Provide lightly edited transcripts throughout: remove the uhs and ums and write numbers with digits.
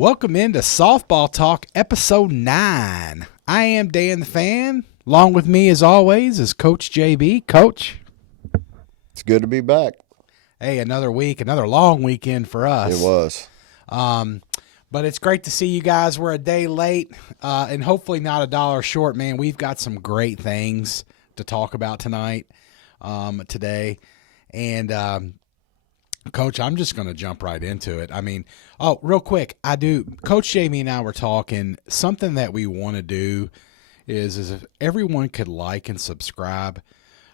Welcome into Softball Talk, Episode 9. I am Dan the Fan. Along with me, as always, is Coach JB. Coach. It's good to be back. Hey, another week, another long weekend for us. It was. But it's great to see you guys. We're a day late and hopefully not $1 short, man. We've got some great things to talk about tonight, today. And, Coach, I'm just going to jump right into it. I mean, real quick, Coach Jamie and I were talking. Something that we want to do is if everyone could like and subscribe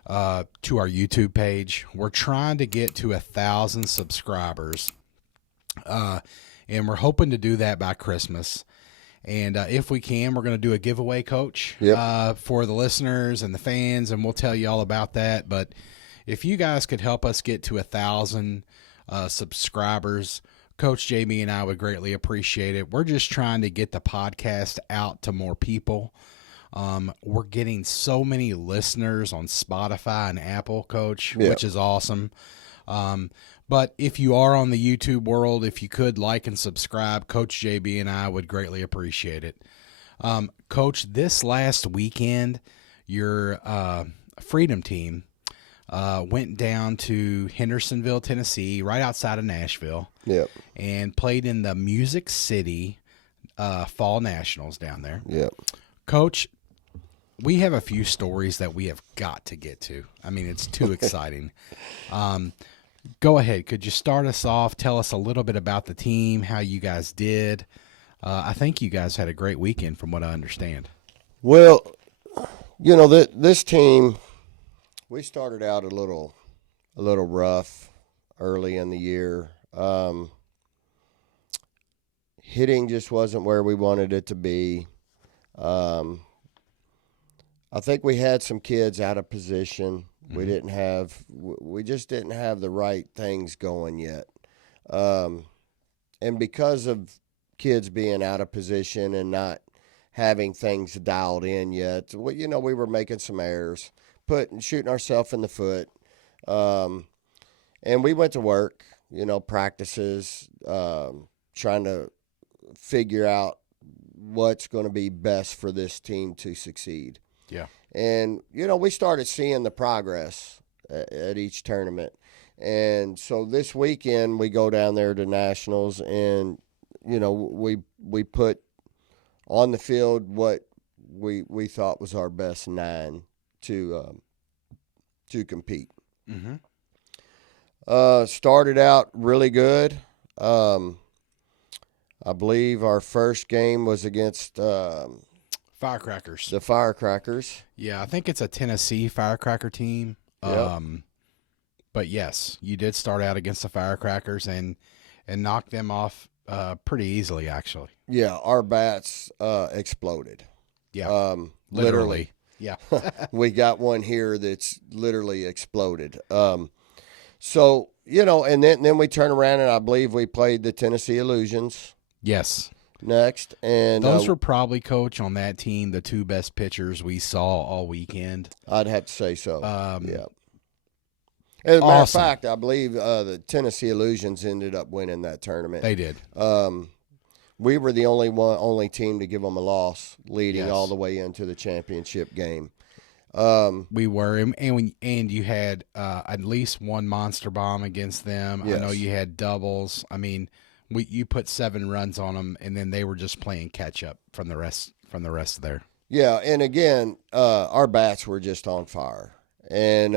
to our YouTube page. We're trying to get to 1,000 subscribers, and we're hoping to do that by Christmas. And if we can, we're going to do a giveaway, Coach, for the listeners and the fans, and we'll tell you all about that. But if you guys could help us get to 1,000 subscribers, Coach Jamie and I would greatly appreciate it. We're just trying to get the podcast out to more people. We're getting so many listeners on Spotify and Apple, Coach, which is awesome. But if you are on the YouTube world, if you could like and subscribe, Coach JB and I would greatly appreciate it. Coach, this last weekend, your Freedom Team went down to Hendersonville, Tennessee, right outside of Nashville, and played in the Music City Fall Nationals down there. Coach, we have a few stories that we have got to get to. I mean, it's too exciting. Go ahead. Could you start us off? Tell us a little bit about the team, how you guys did. I think you guys had a great weekend from what I understand. Well, you know, this team, we started out a little rough early in the year. Hitting just wasn't where we wanted it to be. I think we had some kids out of position. We just didn't have the right things going yet. And because of kids being out of position and not having things dialed in yet, we were making some errors, shooting ourselves in the foot. And we went to work, practices, trying to figure out what's going to be best for this team to succeed. Yeah. And, we started seeing the progress at each tournament. And so this weekend we go down there to Nationals and, we put on the field what we thought was our best 9 to compete. Started out really good. I believe our first game was against Firecrackers. The Firecrackers. Yeah, I think it's a Tennessee Firecracker team. But yes, you did start out against the Firecrackers and knock them off pretty easily, actually. Yeah, our bats exploded. Yeah, literally. Yeah. We got one here that's literally exploded. So, and then we turn around and I believe we played the Tennessee Illusions. Yes. Next. And those were probably, Coach, on that team, the 2 best pitchers we saw all weekend. I'd have to say so. As a matter of fact, I believe the Tennessee Illusions ended up winning that tournament. They did. We were the only team to give them a loss, leading all the way into the championship game. We were, and you had at least one monster bomb against them. Yes. I know you had doubles. I mean, you put 7 runs on them, and then they were just playing catch up from the rest there. Yeah, and again, our bats were just on fire, and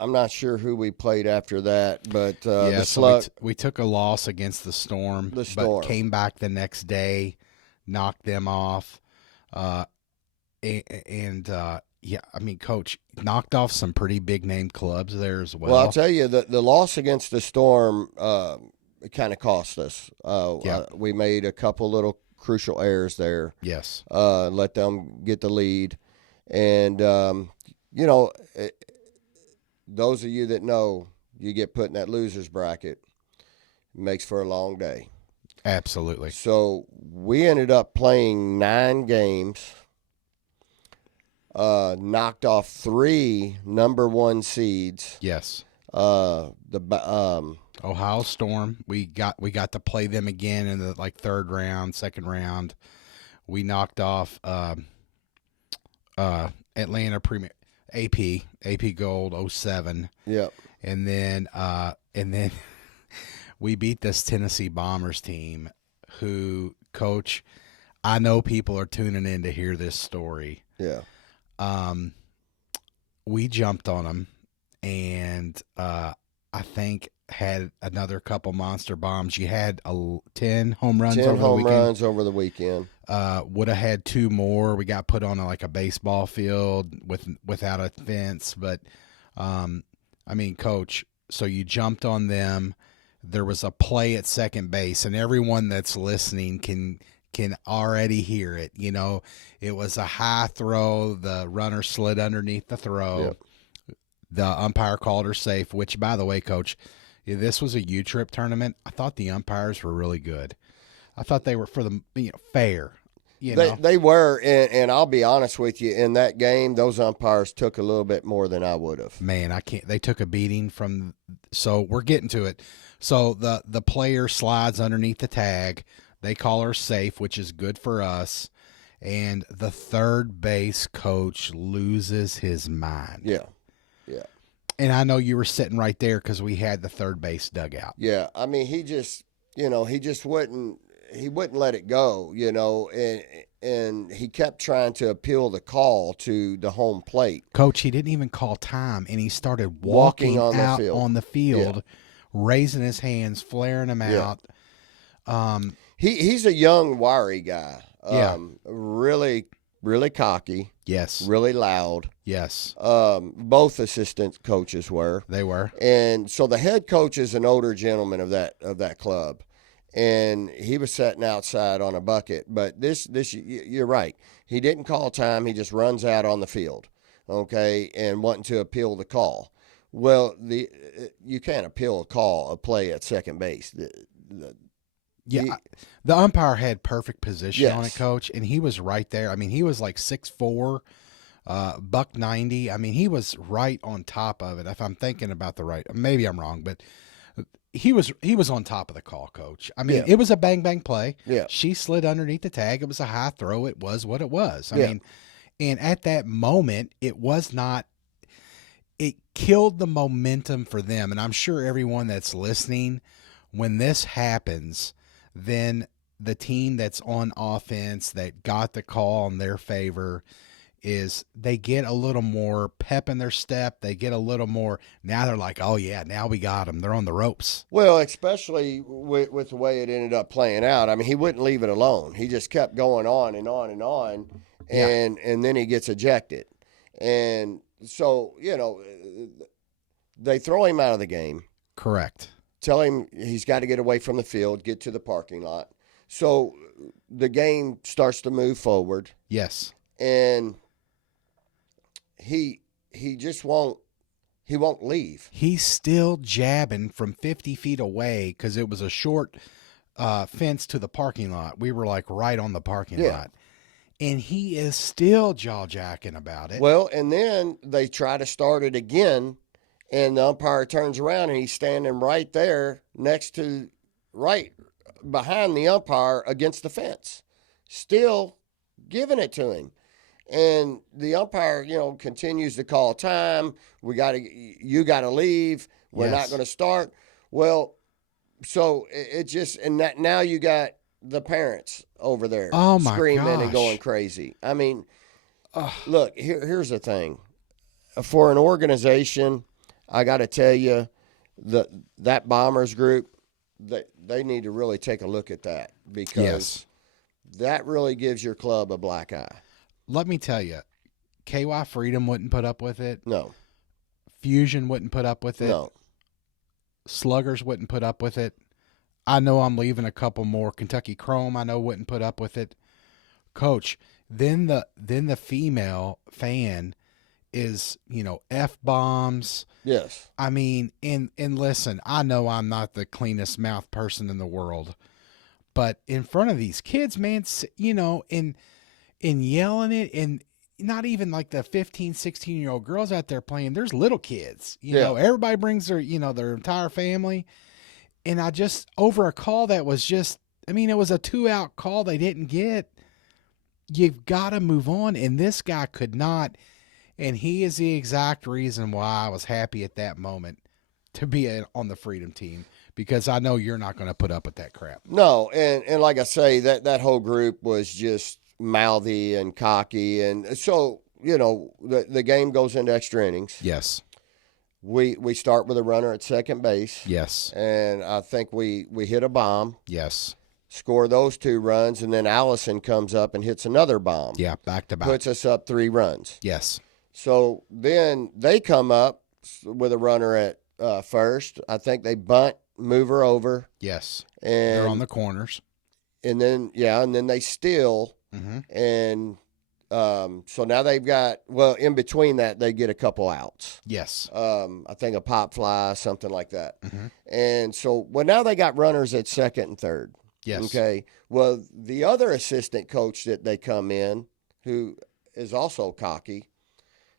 I'm not sure who we played after that, but we took a loss against the Storm, but came back the next day, knocked them off, I mean, Coach, knocked off some pretty big name clubs there as well. Well, I'll tell you the loss against the Storm kind of cost us. We made a couple little crucial errors there. Yes, let them get the lead, and those of you that know, you get put in that loser's bracket, it makes for a long day. Absolutely. So we ended up playing 9 games, knocked off 3 number 1 seeds. Yes. Ohio Storm. We got to play them again in the third round, second round. We knocked off Atlanta Premier AP Gold 07. Yep. And then we beat this Tennessee Bombers team who, Coach, I know people are tuning in to hear this story. Yeah. We jumped on them and I think had another couple monster bombs. You had 10 home runs 10 over the home weekend. runs over the weekend. Would have had 2 more. We got put on a baseball field without a fence. But, I mean, Coach, so you jumped on them. There was a play at second base, and everyone that's listening can already hear it. You know, it was a high throw. The runner slid underneath the throw. Yep. The umpire called her safe, which, by the way, Coach, this was a U-Trip tournament. I thought the umpires were really good. I thought they were for the fair. They were, and I'll be honest with you, in that game, those umpires took a little bit more than I would have. Man, I can't. They took a beating from. So we're getting to it. So the player slides underneath the tag. They call her safe, which is good for us. And the third base coach loses his mind. Yeah. Yeah. And I know you were sitting right there because we had the third base dugout. Yeah. I mean, he just wouldn't let it go, and he kept trying to appeal the call to the home plate. Coach, he didn't even call time, and he started walking out on the field, raising his hands, flaring them out. He's a young, wiry guy. Yeah. Really, really cocky. Yes. Really loud. Yes. Both assistant coaches were. They were. And so the head coach is an older gentleman of that club. And he was sitting outside on a bucket. But this you're right. He didn't call time. He just runs out on the field, okay, and wanting to appeal the call. Well, you can't appeal a play at second base. The umpire had perfect position on it, Yes. Coach, and he was right there. I mean, he was like 6'4", $190. I mean, he was right on top of it. If I'm thinking about the right, maybe I'm wrong, but he was on top of the call, Coach. I mean, It was a bang bang play. Yeah. She slid underneath the tag. It was a high throw. It was what it was. I Yeah. mean, and at that moment, it was not. It killed the momentum for them, and I'm sure everyone that's listening, when this happens, then the team that's on offense that got the call in their favor is they get a little more pep in their step. They get a little more. Now they're like, oh, yeah, now we got them. They're on the ropes. Well, especially with the way it ended up playing out. I mean, he wouldn't leave it alone. He just kept going on and on and on, and then he gets ejected. And so, they throw him out of the game. Correct. Tell him he's got to get away from the field, get to the parking lot. So the game starts to move forward. Yes. And he just won't leave. He's still jabbing from 50 feet away because it was a short fence to the parking lot. We were like right on the parking lot. And he is still jaw-jacking about it. Well, and then they try to start it again, and the umpire turns around, and he's standing right there right behind the umpire against the fence, still giving it to him. And the umpire, continues to call time. You got to leave. We're not going to start. Well, so it just, and that now you got the parents over there screaming and going crazy. I mean, look, here's the thing. For an organization, I got to tell you, that Bombers group, they need to really take a look at that, because that really gives your club a black eye. Let me tell you, KY Freedom wouldn't put up with it. No. Fusion wouldn't put up with it. No. Sluggers wouldn't put up with it. I know I'm leaving a couple more. Kentucky Chrome, I know, wouldn't put up with it. Coach, then the female fan is, F-bombs. Yes. I mean, and listen, I know I'm not the cleanest mouth person in the world, but in front of these kids, man, in yelling it, and not even like the 15, 16-year-old girls out there playing. There's little kids, Yeah. everybody brings their, their entire family. And I just, over a call that was just, it was a 2-out call they didn't get. You've got to move on. And this guy could not. And he is the exact reason why I was happy at that moment to be on the Freedom team, because I know you're not going to put up with that crap. No, and like I say, that whole group was just mouthy and cocky, and so the game goes into extra innings. Yes. We start with a runner at second base. Yes. And I think we hit a bomb. Yes. Score those 2 runs, and then Allison comes up and hits another bomb. Yeah, back to back. Puts us up 3 runs. Yes. So then they come up with a runner at first. I think they bunt, move her over. Yes. And they're on the corners. And then they steal. Mm-hmm. And so now they've got, in between that, they get a couple outs. Yes. I think a pop fly, something like that. Mm-hmm. And so, now they got runners at second and third. Yes. Okay. Well, the other assistant coach that they come in, who is also cocky,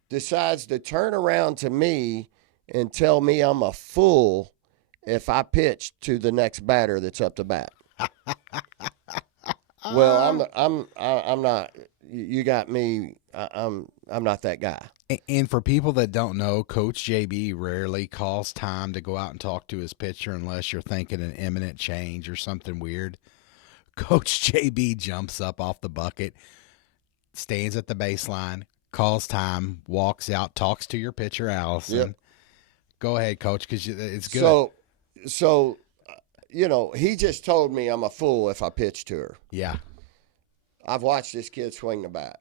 decides to turn around to me and tell me I'm a fool if I pitch to the next batter that's up to bat. Well, I'm not. You got me. I'm not that guy. And for people that don't know, Coach JB rarely calls time to go out and talk to his pitcher unless you're thinking an imminent change or something weird. Coach JB jumps up off the bucket, stands at the baseline, calls time, walks out, talks to your pitcher, Allison. Yep. Go ahead, Coach, because it's good. So, he just told me I'm a fool if I pitch to her. Yeah. I've watched this kid swing the bat.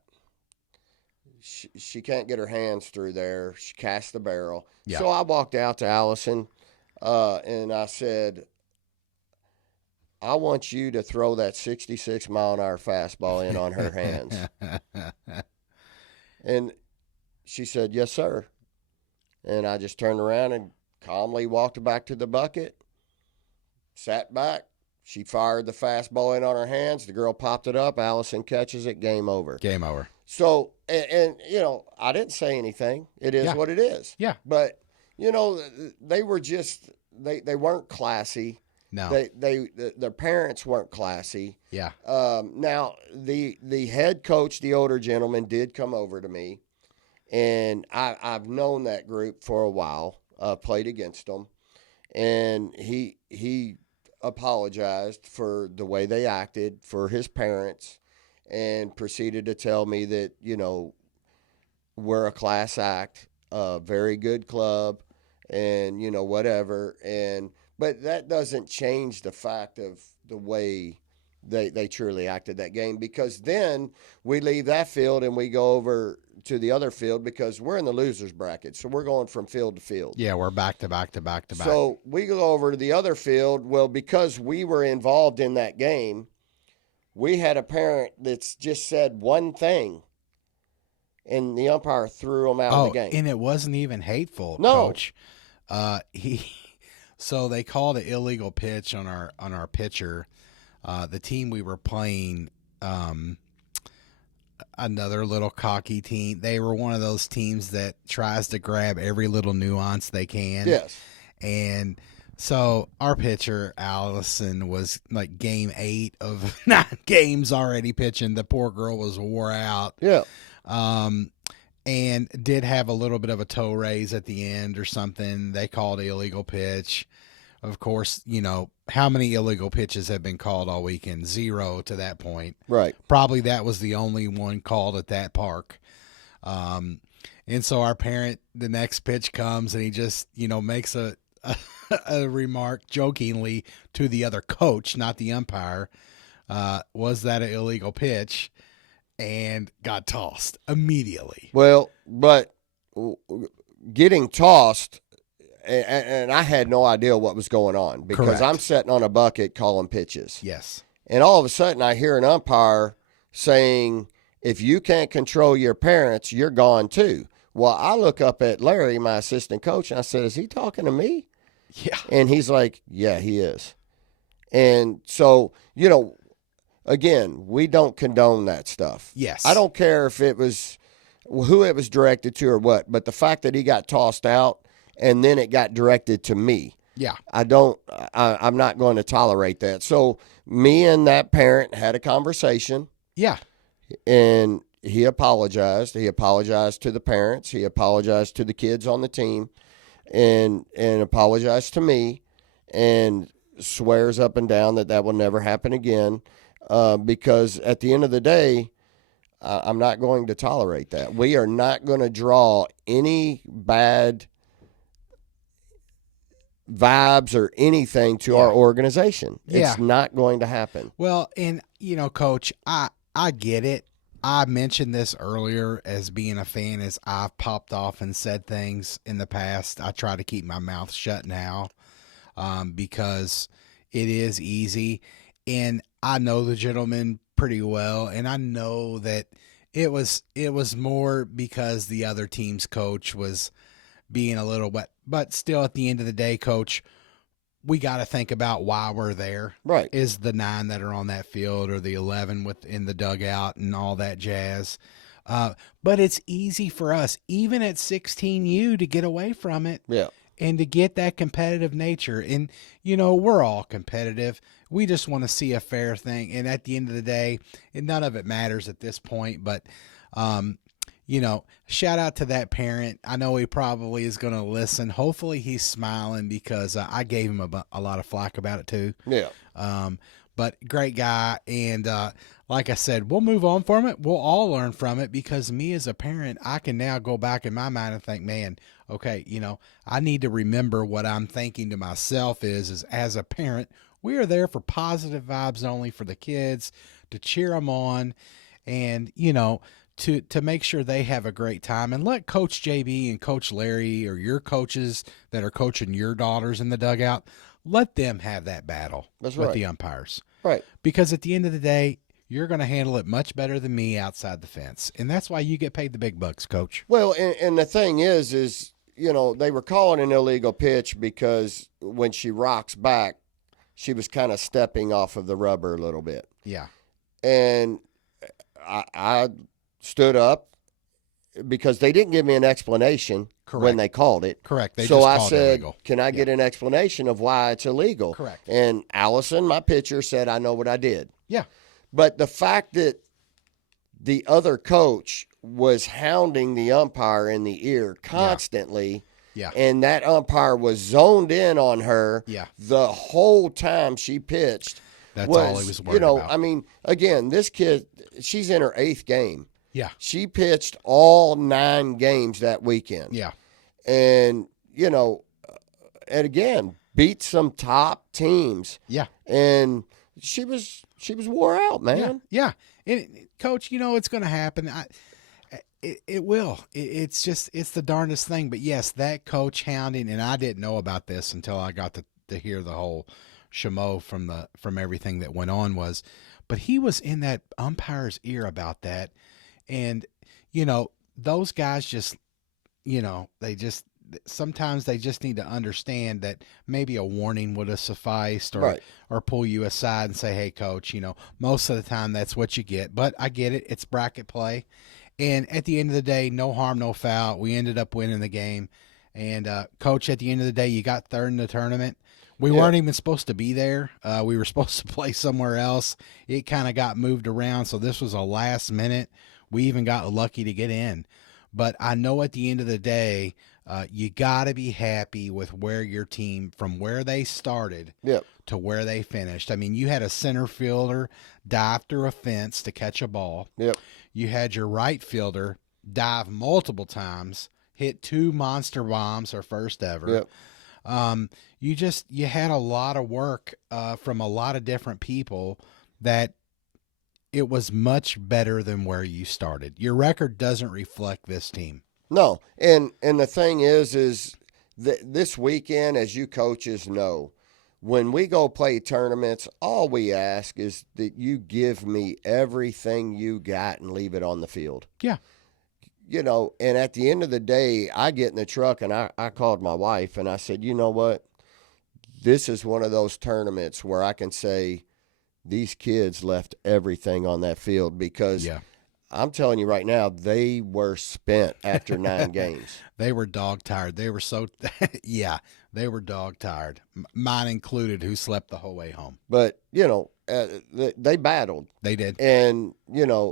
She can't get her hands through there. She casts the barrel. Yeah. So I walked out to Allison, and I said, I want you to throw that 66-mile-an-hour fastball in on her hands. And she said, yes, sir. And I just turned around and calmly walked back to the bucket, sat back. She fired the fastball in on her hands. The girl popped it up. Allison catches it. Game over. Game over. So, and I didn't say anything. It is what it is. Yeah. But, they were just, they weren't classy. No. Their parents weren't classy. Yeah. Now, the head coach, the older gentleman, did come over to me. And I've known that group for a while, played against them. And he apologized for the way they acted, for his parents, and proceeded to tell me that, we're a class act, a very good club, and, whatever. But that doesn't change the fact of the way they truly acted that game, because then we leave that field and we go over to the other field because we're in the losers bracket. So we're going from field to field. Yeah, we're back to back to back to back. So we go over to the other field. Well, because we were involved in that game, we had a parent that's just said one thing, and the umpire threw him out of the game. And it wasn't even hateful, No. Coach. So they called an illegal pitch on our pitcher. The team we were playing, another little cocky team. They were one of those teams that tries to grab every little nuance they can. Yes. And so our pitcher, Allison, was like game 8 of 9 games already pitching. The poor girl was wore out. Yeah. And did have a little bit of a toe raise at the end or something. They called an illegal pitch. Of course, how many illegal pitches have been called all weekend? 0 to that point. Right. Probably that was the only one called at that park. And so our parent, the next pitch comes and he just, makes a remark jokingly to the other coach, not the umpire. Was that an illegal pitch? And got tossed immediately. Well, but getting tossed, and I had no idea what was going on because Correct. I'm sitting on a bucket calling pitches. Yes. And all of a sudden I hear an umpire saying, if you can't control your parents, you're gone too. Well, I look up at Larry, my assistant coach, and I said, is he talking to me? Yeah. And he's like, yeah, he is. And so, again, we don't condone that stuff. Yes. I don't care if it was who it was directed to or what, but the fact that he got tossed out and then it got directed to me. Yeah. I'm not going to tolerate that. So me and that parent had a conversation. Yeah. And he apologized. He apologized to the parents. He apologized to the kids on the team and apologized to me and swears up and down that will never happen again because at the end of the day, I'm not going to tolerate that. We are not going to draw any bad vibes or anything to our organization. It's not going to happen. Well, and, Coach, I get it. I mentioned this earlier as being a fan as I've popped off and said things in the past. I try to keep my mouth shut now because it is easy. And I know the gentleman pretty well, and I know that it was more because the other team's coach was being a little wet. But still, at the end of the day, Coach, we got to think about why we're there. Right. Is the 9 that are on that field or the 11 in the dugout and all that jazz. But it's easy for us, even at 16U, to get away from it. Yeah. And to get that competitive nature. And, we're all competitive. We just want to see a fair thing. And at the end of the day, none of it matters at this point. But, shout out to that parent. I know he probably is going to listen. Hopefully he's smiling because I gave him a lot of flack about it too. Yeah. But great guy. And like I said, we'll move on from it. We'll all learn from it because me as a parent, I can now go back in my mind and think, man, okay, I need to remember what I'm thinking to myself is as a parent, we are there for positive vibes only for the kids, to cheer them on and, to make sure they have a great time, and let Coach JB and Coach Larry or your coaches that are coaching your daughters in the dugout, let them have that battle with the umpires. Right. Because at the end of the day, you're going to handle it much better than me outside the fence. And that's why you get paid the big bucks, Coach. Well, and the thing is, they were calling an illegal pitch because when she rocks back, she was kind of stepping off of the rubber a little bit. Yeah. And I stood up because they didn't give me an explanation when they called it. Correct. They so just I called said, it illegal. Can I get an explanation of why it's illegal? Correct. And Allison, my pitcher, said, I know what I did. Yeah. But the fact that the other coach was hounding the umpire in the ear constantly, and that umpire was zoned in on her the whole time she pitched. That's all he was worried about. I mean, again, this kid, she's in her 8th game. Yeah. She pitched all 9 games that weekend. Yeah. And, and again, beat some top teams. Yeah. And she was wore out, man. Yeah. And Coach, it's going to happen. It will. It's the darndest thing. But yes, that coach hounding, and I didn't know about this until I got to hear the whole shamo from everything that went on but he was in that umpire's ear about that. And, those guys just, sometimes they just need to understand that maybe a warning would have sufficed or pull you aside and say, hey, Coach, most of the time that's what you get. But I get it. It's bracket play. And at the end of the day, no harm, no foul. We ended up winning the game. And, Coach, at the end of the day, you got 3rd in the tournament. We weren't even supposed to be there. We were supposed to play somewhere else. It kind of got moved around, so this was a last minute. We even got lucky to get in. But I know at the end of the day, you got to be happy with where your team, from where they started to where they finished. I mean, you had a center fielder dive through a fence to catch a ball. Yep. You had your right fielder dive multiple times, hit 2 monster bombs, her first ever. Yep. You had a lot of work from a lot of different people that it was much better than where you started. Your record doesn't reflect this team. No. And the thing is this weekend, as you coaches know, when we go play tournaments, all we ask is that you give me everything you got and leave it on the field. Yeah. And at the end of the day, I get in the truck and I called my wife and I said, you know what? This is one of those tournaments where I can say these kids left everything on that field because I'm telling you right now, they were spent after 9 games. They were dog tired. They were so, yeah, they were dog tired. Mine included, who slept the whole way home. But, they battled. They did. And,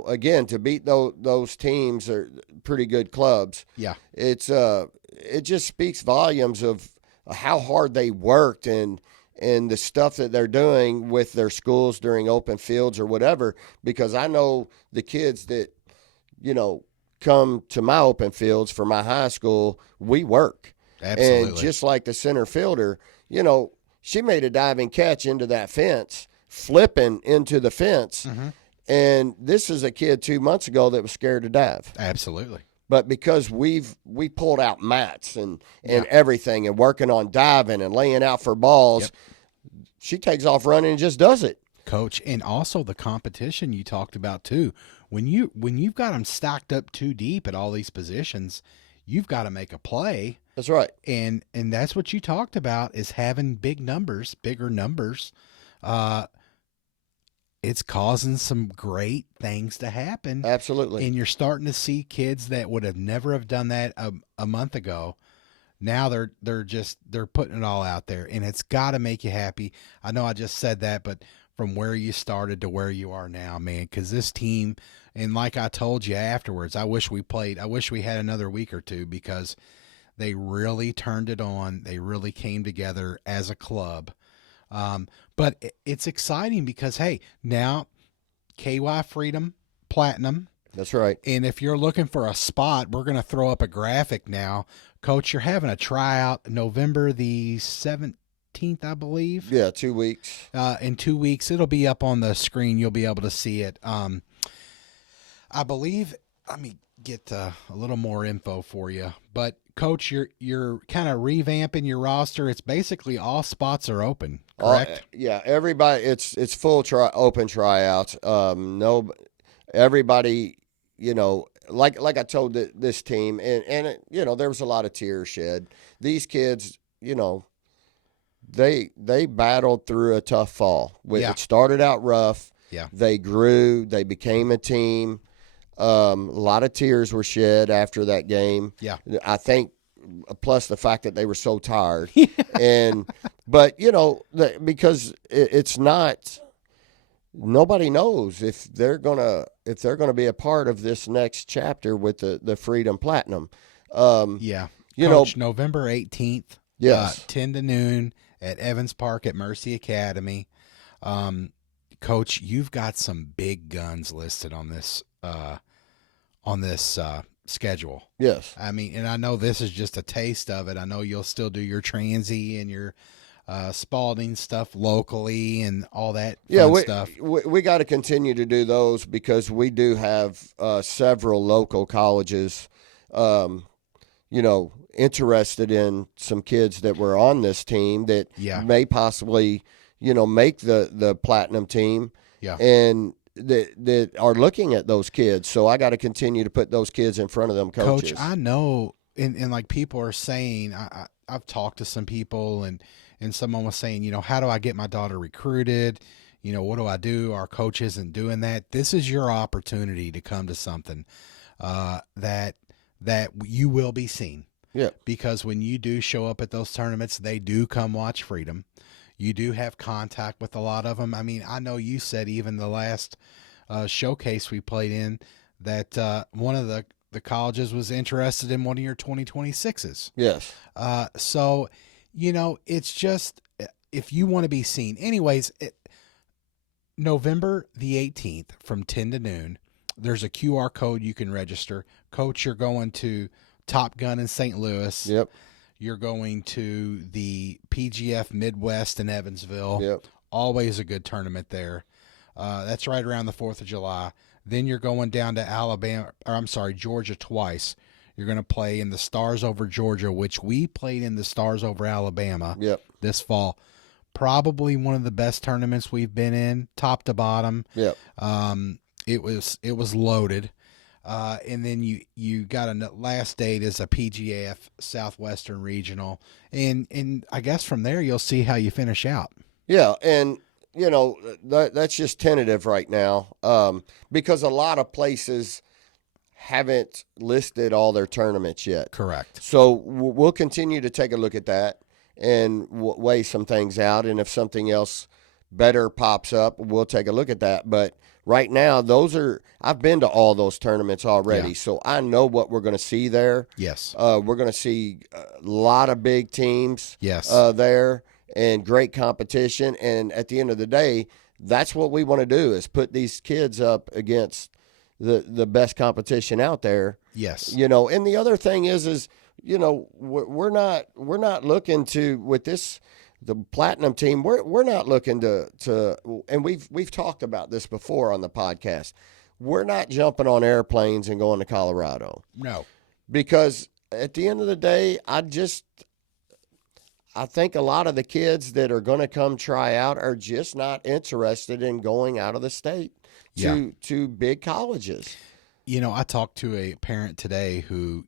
again, to beat those teams are pretty good clubs. Yeah. It just speaks volumes of how hard they worked and the stuff that they're doing with their schools during open fields or whatever, because I know the kids that, come to my open fields for my high school, we work. Absolutely. And just like the center fielder, she made a diving catch into that fence, flipping into the fence. Mm-hmm. And this is a kid 2 months ago that was scared to dive. Absolutely. But because we pulled out mats and everything and working on diving and laying out for balls, she takes off running and just does it. Coach, and also the competition you talked about too. When you've got them stacked up too deep at all these positions, you've got to make a play. That's right. And that's what you talked about, is having bigger numbers. It's causing some great things to happen. Absolutely. And you're starting to see kids that would have never have done that a month ago. Now they're putting it all out there, and it's got to make you happy. I know I just said that, but from where you started to where you are now, man, because this team, and like I told you afterwards, I wish we had another week or two, because they really turned it on. They really came together as a club. But it's exciting because, hey, now KY Freedom Platinum. That's right. And if you're looking for a spot, we're going to throw up a graphic now. Coach, you're having a tryout November the 17th, I believe. Yeah, 2 weeks. In 2 weeks. It'll be up on the screen. You'll be able to see it. I believe, let me get a little more info for you. But, Coach, you're kind of revamping your roster. It's basically all spots are open, correct? Yeah, everybody. It's full open tryouts. Everybody, like I told this team, and there was a lot of tears shed. These kids, they battled through a tough fall. It started out rough. Yeah. They grew. They became a team. A lot of tears were shed after that game. Yeah. I think, plus the fact that they were so tired. But because it's not, nobody knows if they're gonna be a part of this next chapter with the Freedom Platinum. Coach, November 18th. Yes. 10 to noon at Evans Park at Mercy Academy. Coach, you've got some big guns listed on this schedule. Yes. I mean, and I know this is just a taste of it. I know you'll still do your transy and your Spalding stuff locally and all that fun stuff. We got to continue to do those, because we do have several local colleges, interested in some kids that were on this team that may possibly, make the platinum team. Yeah. And that are looking at those kids. So I got to continue to put those kids in front of them coaches. Coach, I know, and like people are saying, I've talked to some people, and someone was saying, how do I get my daughter recruited? What do I do? Our coach isn't doing that. This is your opportunity to come to something that you will be seen. Yeah. Because when you do show up at those tournaments, they do come watch Freedom. You do have contact with a lot of them. I mean, I know you said even the last showcase we played in that one of the colleges was interested in one of your 2026s. Yes. So, it's just, if you want to be seen. Anyways, November the 18th from 10 to noon, there's a QR code you can register. Coach, you're going to Top Gun in St. Louis. Yep. You're going to the PGF Midwest in Evansville. Yep. Always a good tournament there. That's right around the 4th of July. Then you're going down to Georgia twice. You're going to play in the Stars over Georgia, which we played in the Stars over Alabama this fall. Probably one of the best tournaments we've been in, top to bottom. Yep. It was loaded. And then you got a last date is a PGF Southwestern Regional, and I guess from there you'll see how you finish out. Yeah, and that's just tentative right now, because a lot of places haven't listed all their tournaments yet. Correct. So we'll continue to take a look at that and weigh some things out. And if something else better pops up, we'll take a look at that. But right now, I've been to all those tournaments already, so I know what we're going to see there. Yes. We're going to see a lot of big teams there and great competition. And at the end of the day, that's what we want to do, is put these kids up against the best competition out there. Yes. And the other thing is we're not looking to, with this, the platinum team, we're not looking to and we've talked about this before on the podcast. We're not jumping on airplanes and going to Colorado. No. Because at the end of the day, I think a lot of the kids that are going to come try out are just not interested in going out of the state to big colleges. I talked to a parent today who,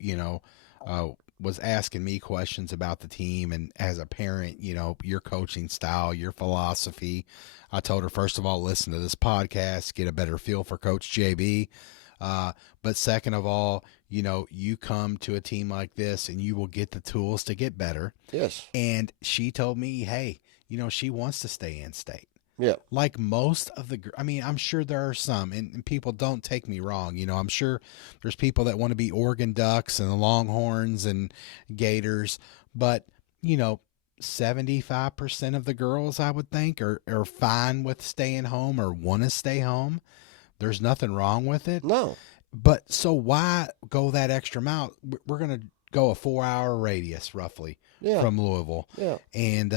was asking me questions about the team. And as a parent, your coaching style, your philosophy. I told her, first of all, listen to this podcast, get a better feel for Coach JB. But second of all, you come to a team like this and you will get the tools to get better. Yes. And she told me, hey, she wants to stay in state. Yeah. Like most of I'm sure there are some, and people, don't take me wrong. I'm sure there's people that want to be Oregon Ducks and the Longhorns and Gators, but 75% of the girls, I would think, are fine with staying home or want to stay home. There's nothing wrong with it. No. But so why go that extra mile? We're going to go a 4-hour radius roughly from Louisville. Yeah. And,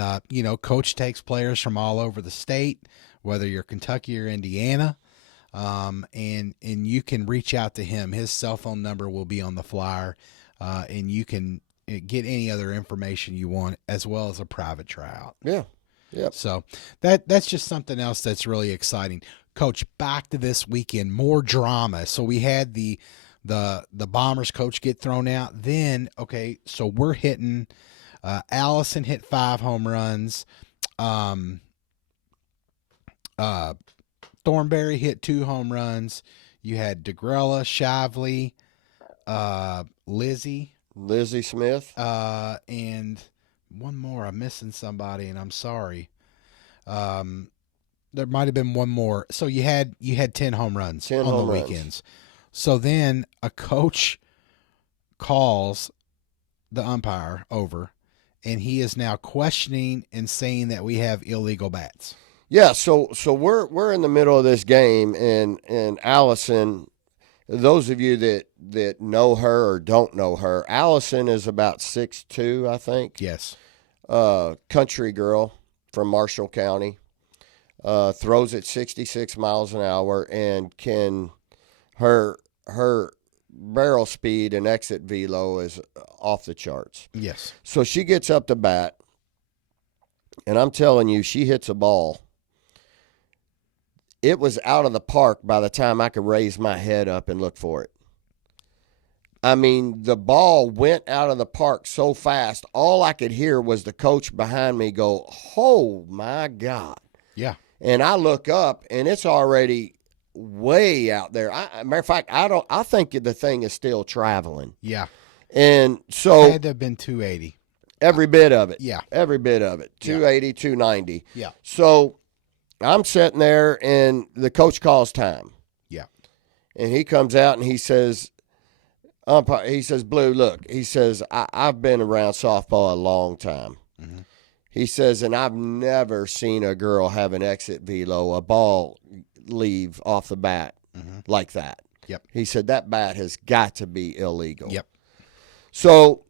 Coach takes players from all over the state, whether you're Kentucky or Indiana. And you can reach out to him. His cell phone number will be on the flyer. And you can get any other information you want, as well as a private tryout. Yeah. Yeah. So that's just something else that's really exciting. Coach, back to this weekend, more drama. So we had the Bombers coach get thrown out. Then, okay, so we're hitting, Allison hit 5 home runs. Thornberry hit 2 home runs. You had DeGrella, Shively, Lizzie Smith, and one more. I'm missing somebody, and I'm sorry. There might have been one more. So you had 10 home runs on the weekends. So then a coach calls the umpire over, and he is now questioning and saying that we have illegal bats. Yeah, so we're in the middle of this game, and Allison, those of you that know her or don't know her, Allison is about 6'2", I think. Yes. Country girl from Marshall County. Throws at 66 miles an hour and her barrel speed and exit velo is off the charts. Yes. So she gets up to bat, and I'm telling you, she hits a ball. It was out of the park by the time I could raise my head up and look for it. I mean, the ball went out of the park so fast, all I could hear was the coach behind me go, "Oh, my God." Yeah. And I look up, and it's already way out there. Matter of fact, I think the thing is still traveling. Yeah. And so it had to have been 280. Every bit of it. Yeah. Every bit of it. 280, 290. Yeah. So I'm sitting there, and the coach calls time. Yeah. And he comes out, and he says, Blue, look, he says, I've been around softball a long time. Mm-hmm. He says, and I've never seen a girl have an exit velo, a ball leave off the bat like that. Yep. He said, that bat has got to be illegal. Yep. So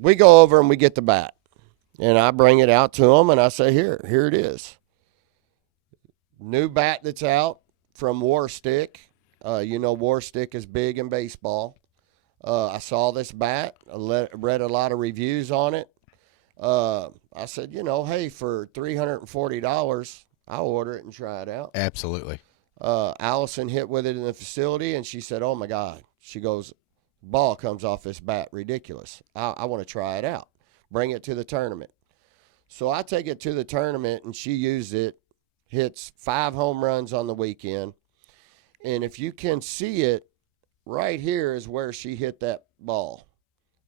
we go over and we get the bat. And I bring it out to him, and I say, here it is. New bat that's out from Warstic. Warstic is big in baseball. I saw this bat. I read a lot of reviews on it. I said, hey, for $340, I'll order it and try it out. Absolutely. Allison hit with it in the facility, and she said, oh, my God. She goes, ball comes off this bat. Ridiculous. I want to try it out. Bring it to the tournament. So I take it to the tournament, and she used it, hits 5 home runs on the weekend. And if you can see it, right here is where she hit that ball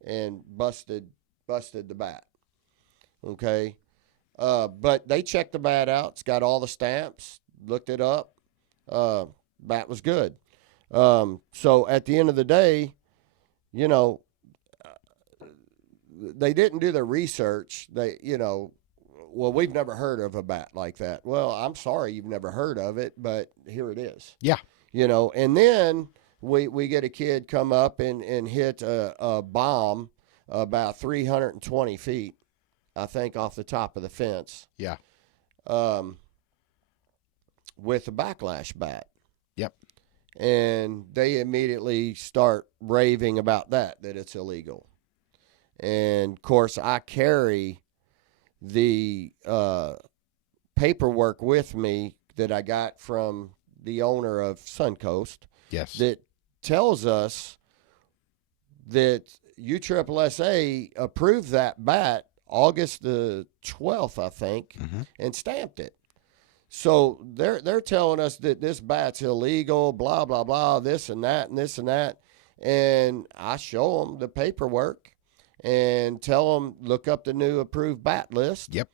and busted the bat. Okay. But they checked the bat out. It's got all the stamps, looked it up. Bat was good. So at the end of the day, you know, they didn't do the research. Well, we've never heard of a bat like that. Well, I'm sorry you've never heard of it, but here it is. Yeah. And then we get a kid come up and hit a bomb about 320 feet, I think, off the top of the fence. Yeah. With a backlash bat. Yep. And they immediately start raving about that it's illegal. And, of course, I carry the paperwork with me that I got from the owner of Suncoast. Yes. That tells us that USSSA approved that bat August the 12th, I think, and stamped it. So they're telling us that this bat's illegal, blah, blah, blah, this and that and this and that. And I show them the paperwork and tell them, look up the new approved bat list. Yep.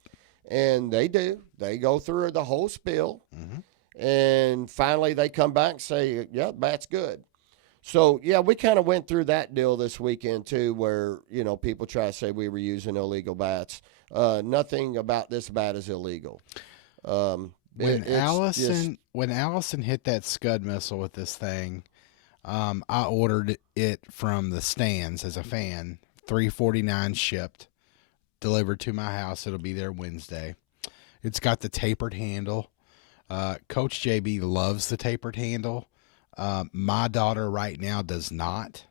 And they do. They go through the whole spiel. And finally they come back and say, yeah, bat's good. So, yeah, we kind of went through that deal this weekend, too, where, people try to say we were using illegal bats. Nothing about this bat is illegal. When Allison hit that Scud missile with this thing, I ordered it from the stands as a fan, $349 shipped, delivered to my house. It'll be there Wednesday. It's got the tapered handle. Coach JB loves the tapered handle. My daughter right now does not.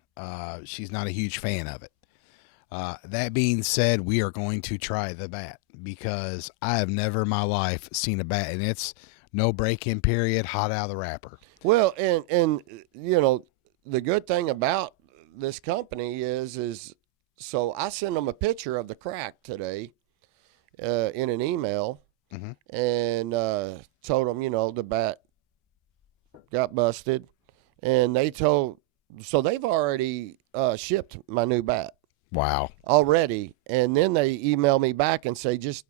She's not a huge fan of it. That being said, we are going to try the bat because I have never in my life seen a bat, and it's no break-in period, hot out of the wrapper. Well, and the good thing about this company is so I sent them a picture of the crack today in an email and told them, the bat got busted, and so they've already shipped my new bat. Wow. Already. And then they email me back and say, just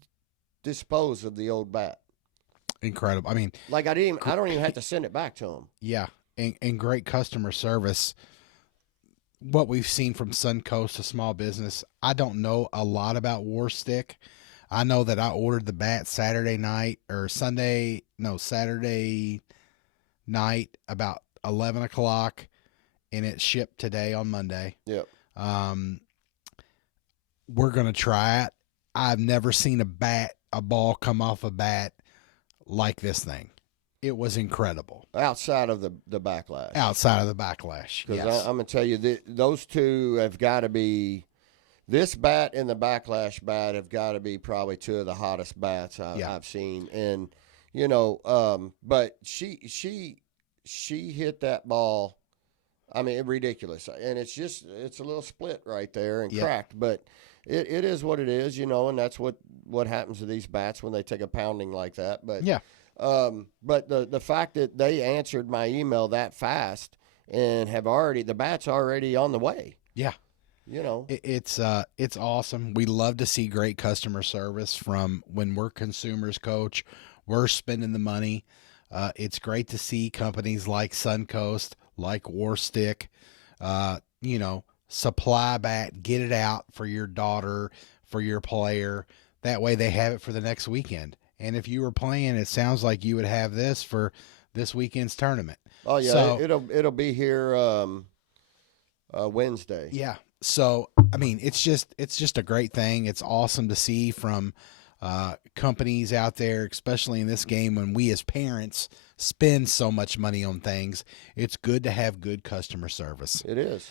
dispose of the old bat. Incredible. I mean, like I don't even have to send it back to them. Yeah. And great customer service. What we've seen from Suncoast to small business. I don't know a lot about Warstic. I know that I ordered the bat Saturday night about 11 o'clock, and it shipped today on Monday. Yep. We're going to try it. I've never seen a ball come off a bat like this thing. It was incredible. Outside of the backlash. Outside of the backlash, because yes. I'm going to tell you, those two have got to be, this bat and the backlash bat have got to be probably two of the hottest bats I've seen. And, but she hit that ball. I mean, ridiculous. And it's a little split right there and cracked. But it is what it is, and that's what happens to these bats when they take a pounding like that. But yeah. But the fact that they answered my email that fast and the bat's already on the way. Yeah. It's awesome. We love to see great customer service from when we're consumers, Coach. We're spending the money. It's great to see companies like Suncoast, like Warstic, supply bat, get it out for your daughter, for your player. That way they have it for the next weekend. And if you were playing, it sounds like you would have this for this weekend's tournament. Oh yeah, so, it'll be here Wednesday. Yeah. So I mean, it's just a great thing. It's awesome to see from companies out there, especially in this game when we as parents spend so much money on things. It's good to have good customer service. It is.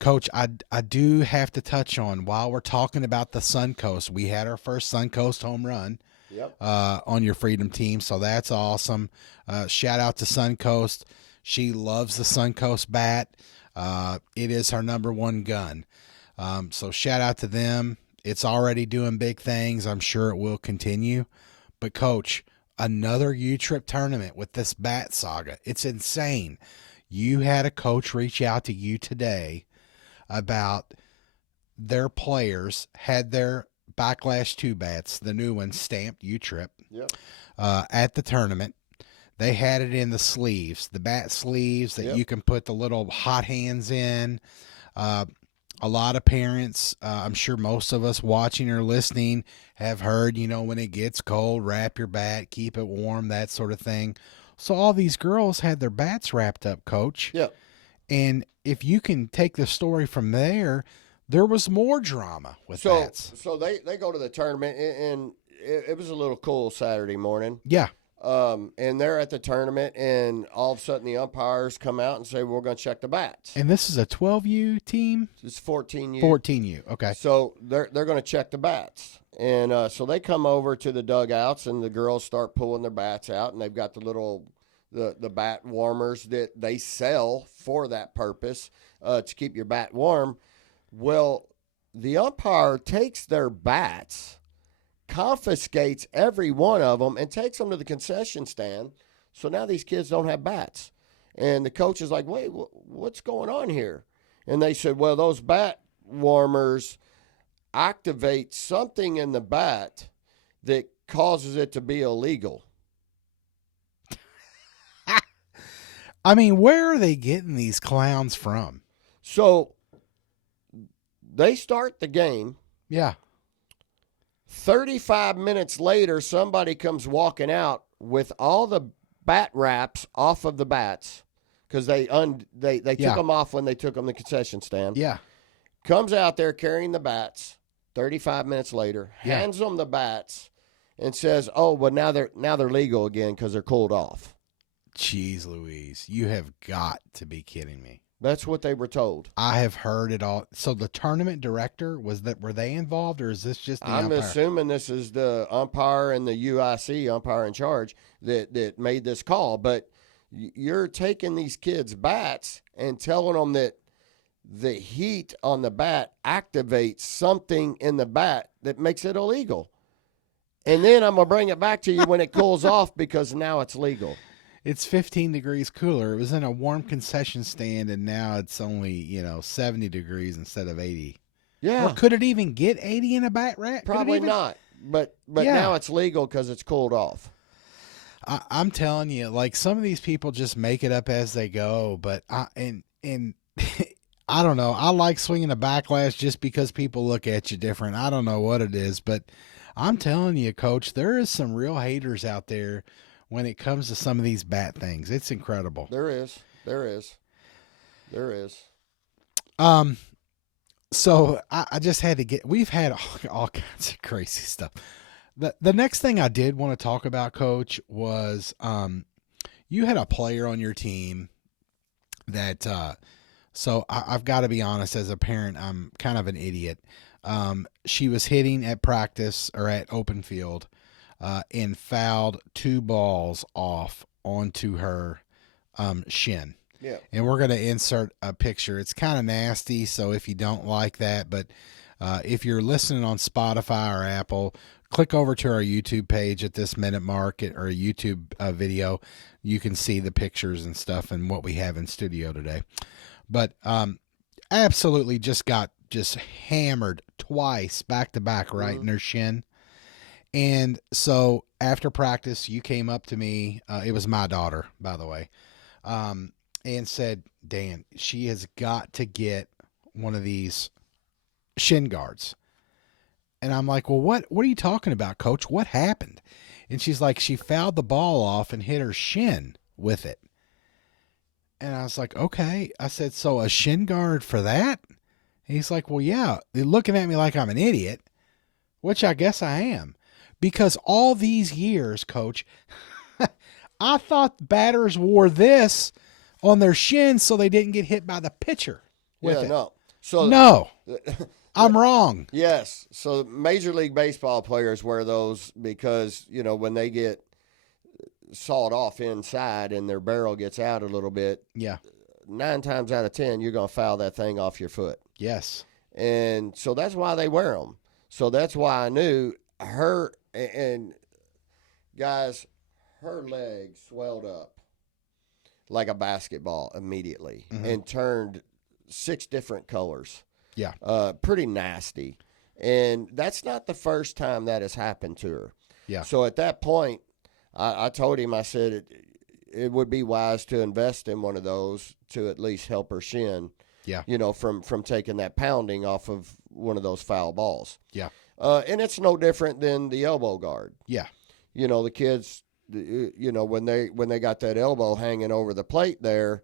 Coach, I do have to touch on, while we're talking about the Suncoast, we had our first Suncoast home run. Yep. On your Freedom team, so that's awesome. Shout out to Suncoast. She loves the Suncoast bat. It is her number one gun. So shout out to them. It's already doing big things. I'm sure it will continue. But Coach, another U-Trip tournament with this bat saga. It's insane. you had a coach reach out to you today about their players had their Backlash 2 bats, the new one, stamped U-Trip, Yep. At the tournament. They had it in the sleeves, the bat sleeves that you can put the little hot hands in. A lot of parents, I'm sure most of us watching or listening have heard, when it gets cold, wrap your bat, keep it warm, that sort of thing. So all these girls had their bats wrapped up, Coach. Yeah. And if you can take the story from there, there was more drama with bats. So they go to the tournament, and it was a little cool Saturday morning. Yeah. And they're at the tournament, and all of a sudden the umpires come out and say, we're going to check the bats. And this is a 12U team? It's 14U. 14U, okay. So they're going to check the bats. And so they come over to the dugouts, and the girls start pulling their bats out, and they've got the little the bat warmers that they sell for that purpose to keep your bat warm. Well, the umpire takes their bats, confiscates every one of them, and takes them to the concession stand. So now these kids don't have bats. And the coach is like, wait, what's going on here? And they said, well, those bat warmers activate something in the bat that causes it to be illegal. I mean, where are they getting these clowns from? So they start the game. Yeah. 35 minutes later, somebody comes walking out with all the bat wraps off of the bats because they took them off when they took them to the concession stand. Yeah. Comes out there carrying the bats 35 minutes later, hands them the bats, and says, oh, well, now they're legal again because they're cooled off. Jeez Louise, you have got to be kidding me. That's what they were told. I have heard it all. So the tournament director, were they involved, or is this just the umpire? I'm assuming this is the umpire and the UIC, umpire in charge, that made this call. But you're taking these kids' bats and telling them that the heat on the bat activates something in the bat that makes it illegal. And then I'm going to bring it back to you when it cools off because now it's legal. It's 15 degrees cooler. It was in a warm concession stand, and now it's only, 70 degrees instead of 80. Yeah. Or could it even get 80 in a bat rack? Probably not. But now it's legal because it's cooled off. I'm telling you, like, some of these people just make it up as they go. But I don't know. I like swinging a backlash just because people look at you different. I don't know what it is, but I'm telling you, Coach, there is some real haters out there when it comes to some of these bat things. It's incredible. There is. So I just had to we've had all kinds of crazy stuff. The next thing I did want to talk about, Coach, was you had a player on your team that, so I've got to be honest, as a parent, I'm kind of an idiot. She was hitting at practice or at open field, and fouled 2 balls off onto her shin. Yeah. And we're going to insert a picture. It's kind of nasty, so if you don't like that, but if you're listening on Spotify or Apple, click over to our YouTube page at this minute mark or a YouTube video. You can see the pictures and stuff and what we have in studio today. But absolutely just got hammered twice back to back right in her shin. And so after practice, you came up to me. It was my daughter, by the way, and said, Dan, she has got to get one of these shin guards. And I'm like, well, what are you talking about, Coach? What happened? And she's like, she fouled the ball off and hit her shin with it. And I was like, okay. I said, so a shin guard for that? And he's like, well, yeah. They're looking at me like I'm an idiot, which I guess I am. Because all these years, Coach, I thought batters wore this on their shins so they didn't get hit by the pitcher with it. No. So no, I'm wrong. Yes. So Major League Baseball players wear those because, when they get sawed off inside and their barrel gets out a little bit, 9 times out of 10, you're going to foul that thing off your foot. Yes. And so that's why they wear them. So that's why I knew her, and guys, her leg swelled up. like a basketball immediately and turned 6 different colors. Yeah. Pretty nasty. And that's not the first time that has happened to her. Yeah. So at that point, I told him, I said it would be wise to invest in one of those to at least help her shin. Yeah. From taking that pounding off of one of those foul balls. Yeah. And it's no different than the elbow guard. Yeah. The kids, when they got that elbow hanging over the plate there,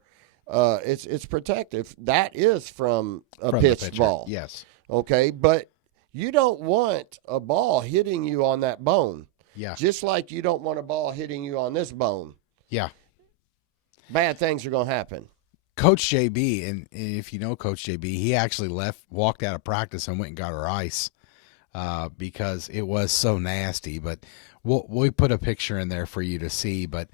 it's protective. That is from a pitched ball. Yes. Okay, but you don't want a ball hitting you on that bone. Yeah. Just like you don't want a ball hitting you on this bone. Yeah. Bad things are going to happen. Coach JB, and if you know Coach JB, he actually walked out of practice and went and got her ice because it was so nasty. But we'll put a picture in there for you to see. But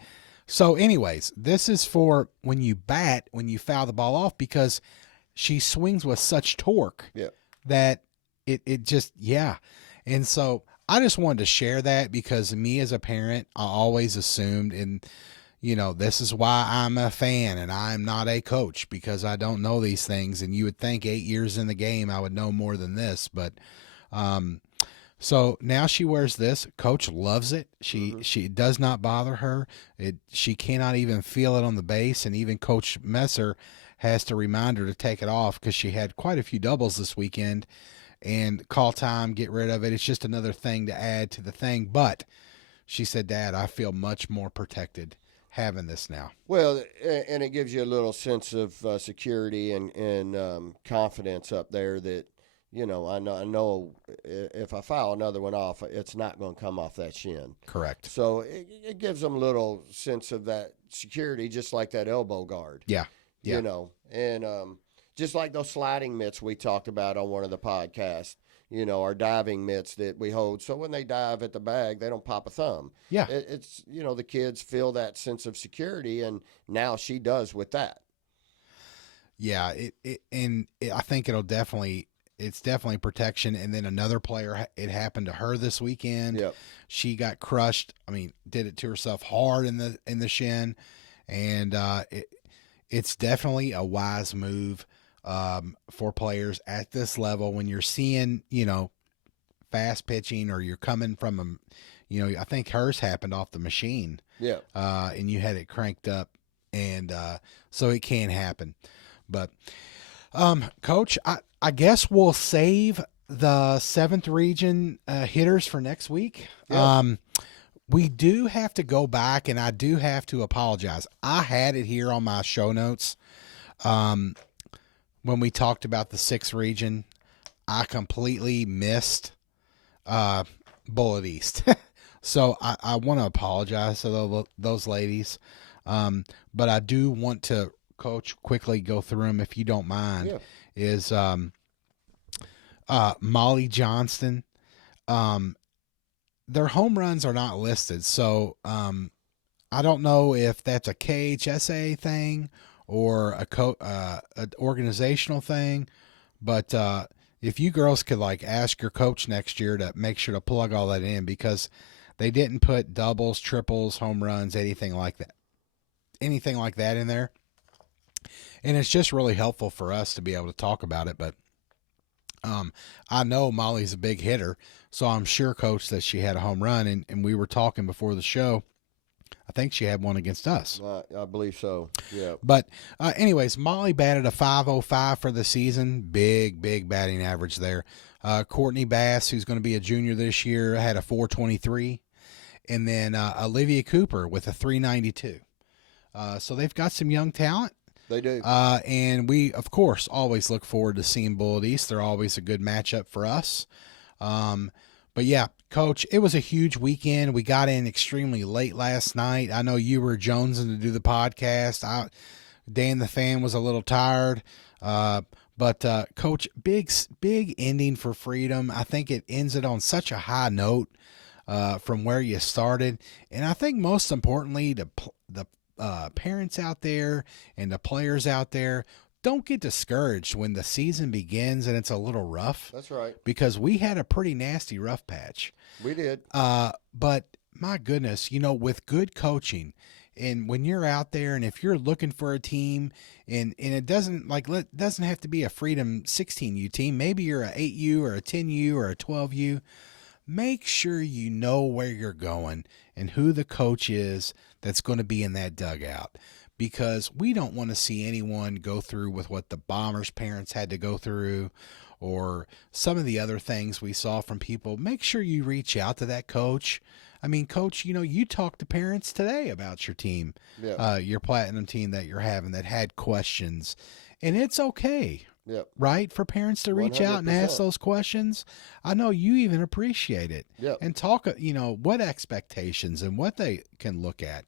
so anyways, this is for when you foul the ball off, because she swings with such torque that it just, yeah. And so I just wanted to share that because me as a parent, I always assumed, and this is why I'm a fan and I'm not a coach, because I don't know these things. And you would think 8 years in the game, I would know more than this. But so now she wears this. Coach loves it. She does not bother her. She cannot even feel it on the base. And even Coach Messer has to remind her to take it off because she had quite a few doubles this weekend. And call time, get rid of it. It's just another thing to add to the thing. But she said, Dad, I feel much more protected having this now. Well, and it gives you a little sense of security and confidence up there that, I know if I foul another one off, it's not going to come off that shin. Correct. So it gives them a little sense of that security, just like that elbow guard. Yeah. Yeah. And just like those sliding mitts we talked about on one of the podcasts. Our diving mitts that we hold. So when they dive at the bag, they don't pop a thumb. Yeah. It's the kids feel that sense of security, and now she does with that. Yeah. I think it's definitely protection. And then another player, it happened to her this weekend. Yep. She got crushed. I mean, did it to herself hard in the shin. And it's definitely a wise move for players at this level when you're seeing, fast pitching, or you're coming from I think hers happened off the machine. Yeah. And you had it cranked up, and so it can happen. But Coach, I guess we'll save the 7th region hitters for next week. Yeah. We do have to go back, and I do have to apologize. I had it here on my show notes. When we talked about the 6th region, I completely missed Bullet East. So I want to apologize to those ladies. But I do want to, Coach, quickly go through them, if you don't mind. Yeah. Is Molly Johnston. Their home runs are not listed. So I don't know if that's a KHSA thing or an organizational thing, but if you girls could ask your coach next year to make sure to plug all that in, because they didn't put doubles, triples, home runs, anything like that in there. And it's just really helpful for us to be able to talk about it. But I know Molly's a big hitter, so I'm sure, Coach, that she had a home run, and we were talking before the show. I think she had one against us. I believe so, yeah. But anyways, Molly batted a .505 for the season. Big batting average there. Courtney Bass, who's going to be a junior this year, had a .423. And then Olivia Cooper with a .392. So they've got some young talent. They do. And we, of course, always look forward to seeing Bullet East. They're always a good matchup for us. But yeah, Coach, it was a huge weekend. We got in extremely late last night. I know you were jonesing to do the podcast. Dan the Fan was a little tired. But Coach, big ending for Freedom. I think it ends it on such a high note from where you started. And I think most importantly, the parents out there and the players out there, don't get discouraged when the season begins and it's a little rough. That's right. Because we had a pretty nasty rough patch. We did. But my goodness, with good coaching And when you're out there, and if you're looking for a team, and it doesn't doesn't have to be a Freedom 16U team. Maybe you're a 8U or a 10U or a 12U. Make sure you know where you're going and who the coach is that's going to be in that dugout, because we don't want to see anyone go through with what the Bombers' parents had to go through, or some of the other things we saw from people. Make sure you reach out to that coach. I mean, coach, you talked to parents today about your team, Yeah. your platinum team that you're having that had questions, and it's okay. Yep. Right, for parents to reach out and ask 100%. those questions. I know you even appreciate it. Yep. And talk, what expectations and what they can look at.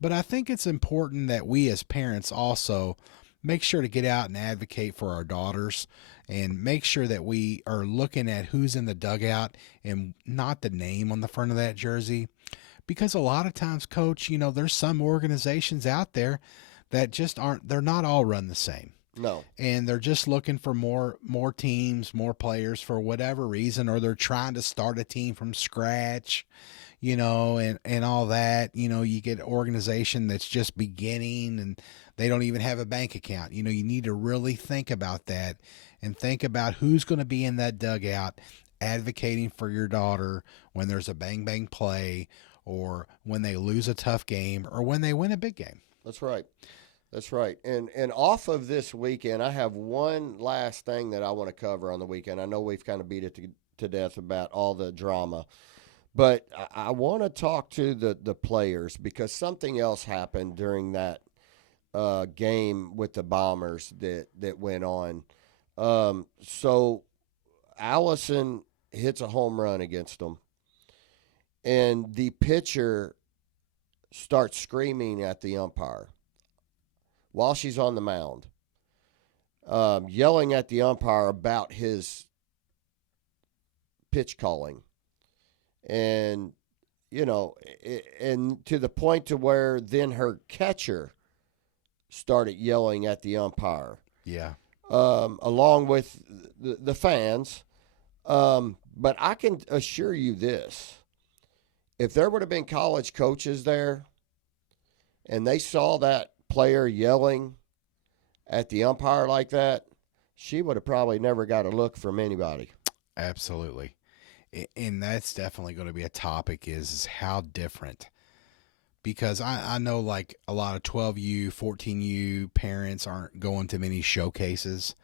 But I think it's important that we as parents also make sure to get out and advocate for our daughters, and make sure that we are looking at who's in the dugout and not the name on the front of that jersey. Because a lot of times, coach, there's some organizations out there that just they're not all run the same. No. And they're just looking for more teams, more players for whatever reason, or they're trying to start a team from scratch, and all that. You get an organization that's just beginning and they don't even have a bank account. You need to really think about that and think about who's going to be in that dugout advocating for your daughter when there's a bang bang play, or when they lose a tough game, or when they win a big game. That's right. That's right. And off of this weekend, I have one last thing that I want to cover on the weekend. I know we've kind of beat it to death about all the drama, but I want to talk to the players, because something else happened during that game with the Bombers that went on. So Allison hits a home run against them, and the pitcher starts screaming at the umpire while she's on the mound, yelling at the umpire about his pitch calling. And, and to the point to where then her catcher started yelling at the umpire. Yeah. Along with the fans. But I can assure you this. If there would have been college coaches there and they saw that player yelling at the umpire like that, she would have probably never got a look from anybody. Absolutely. And that's definitely going to be a topic, is how different. Because I know, like, a lot of 12U, 14U parents aren't going to many showcases.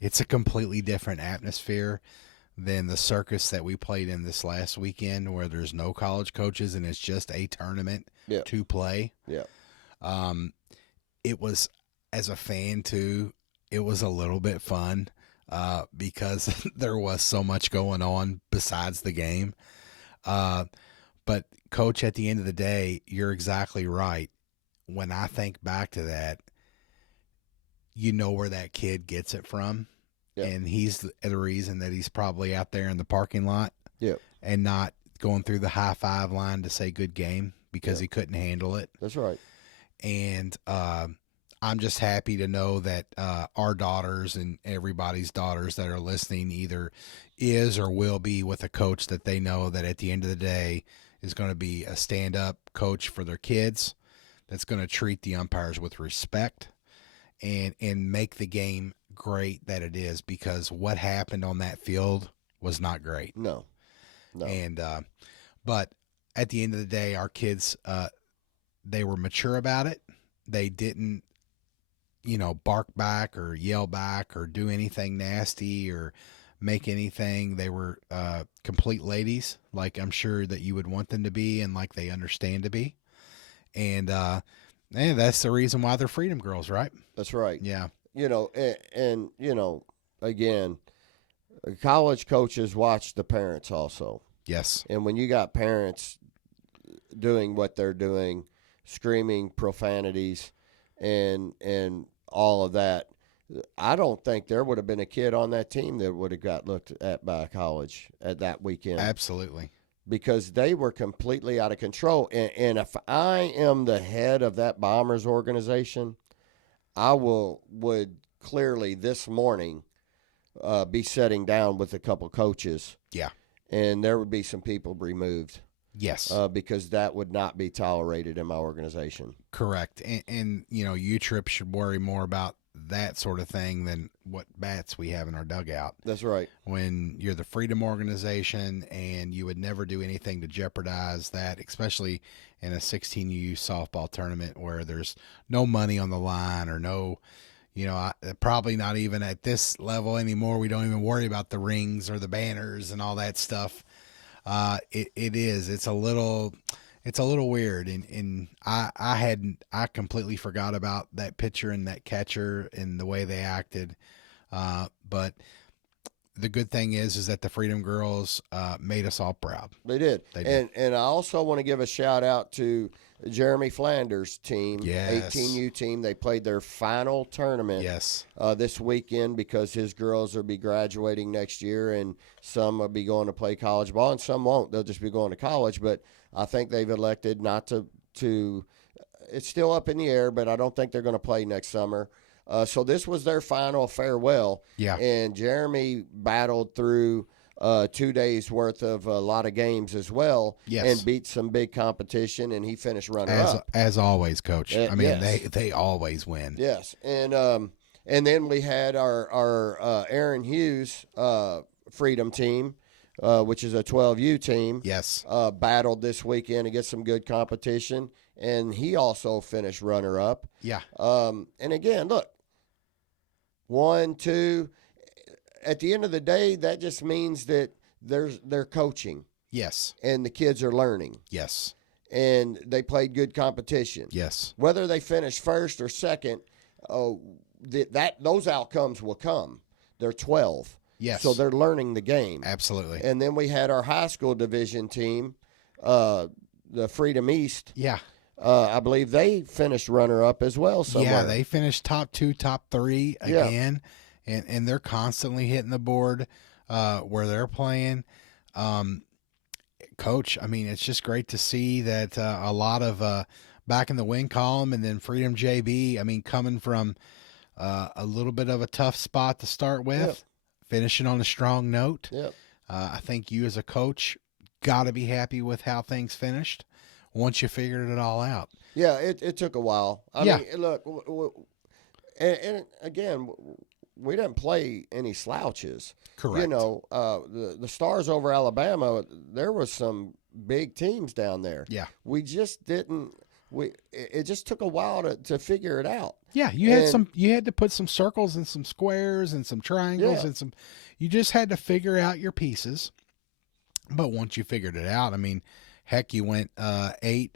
It's a completely different atmosphere than the circus that we played in this last weekend, where there's no college coaches and it's just a tournament to play. Yeah. It was, as a fan too, it was a little bit fun because there was so much going on besides the game. But coach, at the end of the day, you're exactly right. When I think back to that, where that kid gets it from. Yeah. And he's the reason that he's probably out there in the parking lot and not going through the high five line to say good game, because he couldn't handle it. That's right. And I'm just happy to know that our daughters and everybody's daughters that are listening either is or will be with a coach that they know that at the end of the day is going to be a stand-up coach for their kids, that's going to treat the umpires with respect and make the game great that it is, because what happened on that field was not great. No. And but at the end of the day, our kids, they were mature about it. They didn't, bark back or yell back or do anything nasty or make anything. They were complete ladies, like I'm sure that you would want them to be and like they understand to be. And that's the reason why they're freedom girls, right? That's right. Yeah. And again, college coaches watch the parents also. Yes. And when you got parents doing what they're doing, screaming profanities and all of that, I don't think there would have been a kid on that team that would have got looked at by a college at that weekend. Absolutely. Because they were completely out of control. And if I am the head of that Bombers organization, I would clearly this morning be sitting down with a couple coaches. Yeah. And there would be some people removed Yes. Because that would not be tolerated in my organization. Correct. And U-Trip should worry more about that sort of thing than what bats we have in our dugout. That's right. When you're the Freedom Organization and you would never do anything to jeopardize that, especially in a 16U softball tournament where there's no money on the line or no, probably not even at this level anymore. We don't even worry about the rings or the banners and all that stuff. It's a little weird. And I completely forgot about that pitcher and that catcher and the way they acted. But the good thing is that the Freedom Girls made us all proud. They did. And I also want to give a shout out to Jeremy Flanders' team, yes. 18U team. They played their final tournament yes. This weekend because his girls will be graduating next year, and some will be going to play college ball, and some won't. They'll just be going to college. But I think they've elected not to it's still up in the air, but I don't think they're going to play next summer. So this was their final farewell. Yeah. And Jeremy battled through 2 days worth of a lot of games as well. Yes. And beat some big competition, and he finished runner-up. As always, Coach. I mean, yes. they always win. Yes. And then we had our Aaron Hughes Freedom team, which is a 12U team. Yes. Battled this weekend against some good competition, and he also finished runner-up. Yeah. And again, look, 1, 2. At the end of the day, that just means that they're coaching. Yes. And the kids are learning. Yes. And they played good competition. Yes. Whether they finish first or second, those outcomes will come. They're 12. Yes. So they're learning the game. Absolutely. And then we had our high school division team, the Freedom East. Yeah. I believe they finished runner-up as well somewhere. Yeah, they finished top 2, top 3 again. Yeah. And they're constantly hitting the board where they're playing. Coach, I mean, it's just great to see that a lot of back in the win column and then Freedom JB, I mean, coming from a little bit of a tough spot to start with, yep. finishing on a strong note. Yep. I think you as a coach got to be happy with how things finished once you figured it all out. Yeah, it took a while. I mean, look, and again, we didn't play any slouches. Correct. The Stars over Alabama, there was some big teams down there. Yeah. We just didn't. It just took a while to figure it out. Yeah, you had to put some circles and some squares and some triangles and you just had to figure out your pieces. But once you figured it out, I mean, heck, you went 8